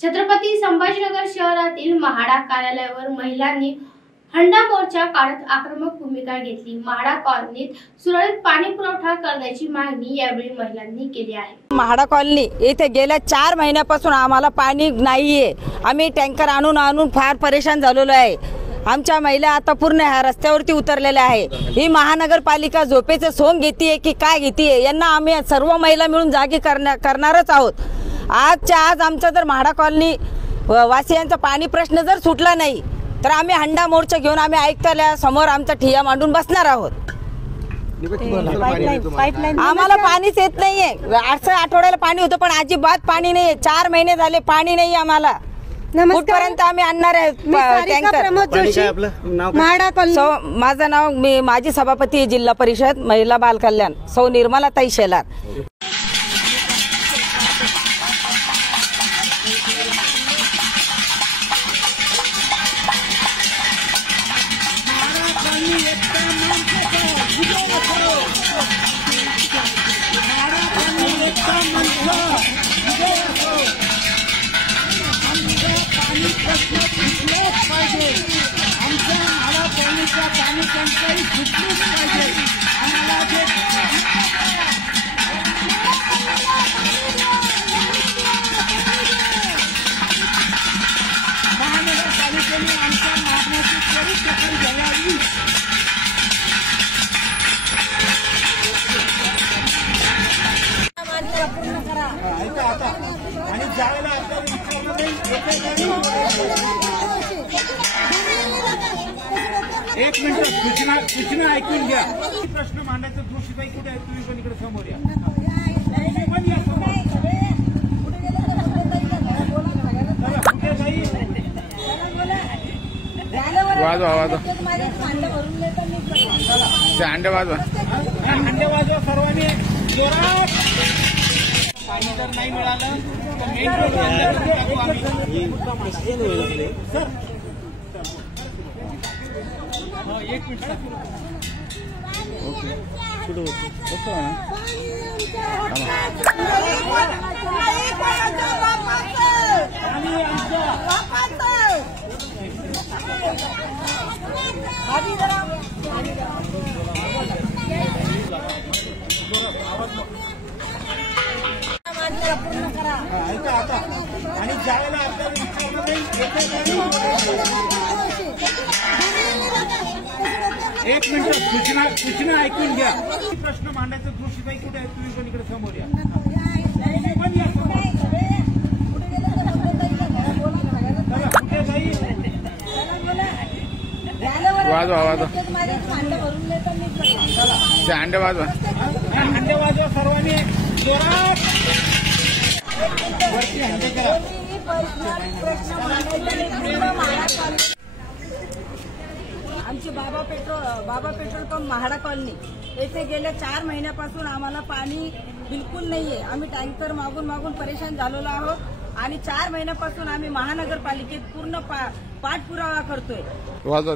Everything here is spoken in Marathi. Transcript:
छत्रपती संभाजीनगर शहरातील म्हाडा कार्यालयावर महिलांनी हंडा मोर्चा काढत आक्रमक भूमिका घेतली। म्हाडा कॉलनीत सुरळीत पाणी पुरवठा करण्याची मागणी यावेळी महिलांनी केली आहे। म्हाडा कॉलनी येथे गेल्या 4 महिन्यापासून आम्हाला पाणी नाहीये। आम्ही टँकर आणून फार परेशान झालेलो आहे। आमच्या महिला आता पूर्ण ह्या रस्त्यावरती उतरलेल्या आहे। ही महानगरपालिका झोपेचे सोंग घेतीये की काय घेतीये, यांना आम्ही सर्व महिला मिळून जागी करणारच आहोत। आजच्या आज आमचा जर म्हाडा कॉलनी वासियांचा पाणी प्रश्न जर सुटला नाही तर आम्ही हंडा मोर्चा घेऊन आम्ही आयुक्तालयासमोर आमचा ठिय्या मांडून बसणार आहोत। आम्हाला पाणीच येत नाहीये। 8 आठवड्याला पाणी होतं पण अजिबात पाणी नाहीये। 4 महिने झाले पाणी नाही आम्हाला। कुठपर्यंत आम्ही आणणार आहे टँकर? माझं नाव, मी माजी सभापती जिल्हा परिषद महिला बाल कल्याण सौ निर्मला ताई शेलार। एक मिनिट सूचना ऐकून घ्या। प्रश्न मांडायचा जोशीबाई कुठे आहे? तुम्ही पण इकडे समोर या। अंडे वाजवा सर्वांनी जोरात। पाणी जर नाही मिळालं तर मेन रोड सर एक मिनिट ओके कुठे ऐका आता आणि ज्यावेळेला एक मिनिट सूचना ऐकून घ्या। प्रश्न मांडायचा जोशीबाई कुठे आहे? तुम्ही पण इकडे समोर या। अंडे वाजवा सर्वांनी जोरात। वरती हंडे करा। आमची बाबा पेट्रोल पंप म्हाडा कॉलनी येथे गेल्या 4 महिन्यापासून आम्हाला पाणी बिलकुल नाहीये। आम्ही टँकर मागून परेशान झालेलो आहोत आणि 4 महिन्यापासून आम्ही महानगरपालिकेत पूर्ण पाठपुरावा करतोय। वाजवा